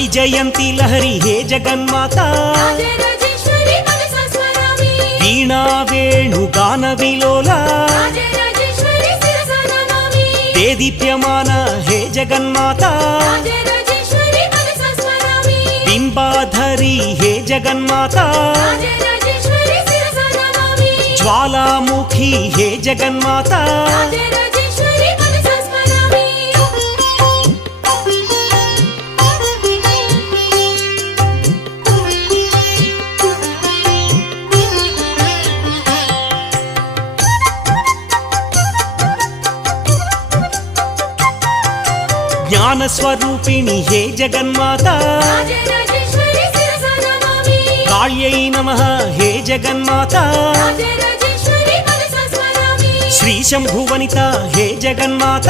వైజయంతి లహరి హే జగన్మాత వీణా వేణు గాన విలోల దేదీప్యమాన హే జగన్మాత బింబాధరి హే జగన్మాత జ్వాలాముఖి హే జగన్మాత జ్ఞాన స్వరూపిణి హే జగన్మాత కాళ్యై నమః హే జగన్మాత శ్రీ శంభువనిత హే జగన్మాత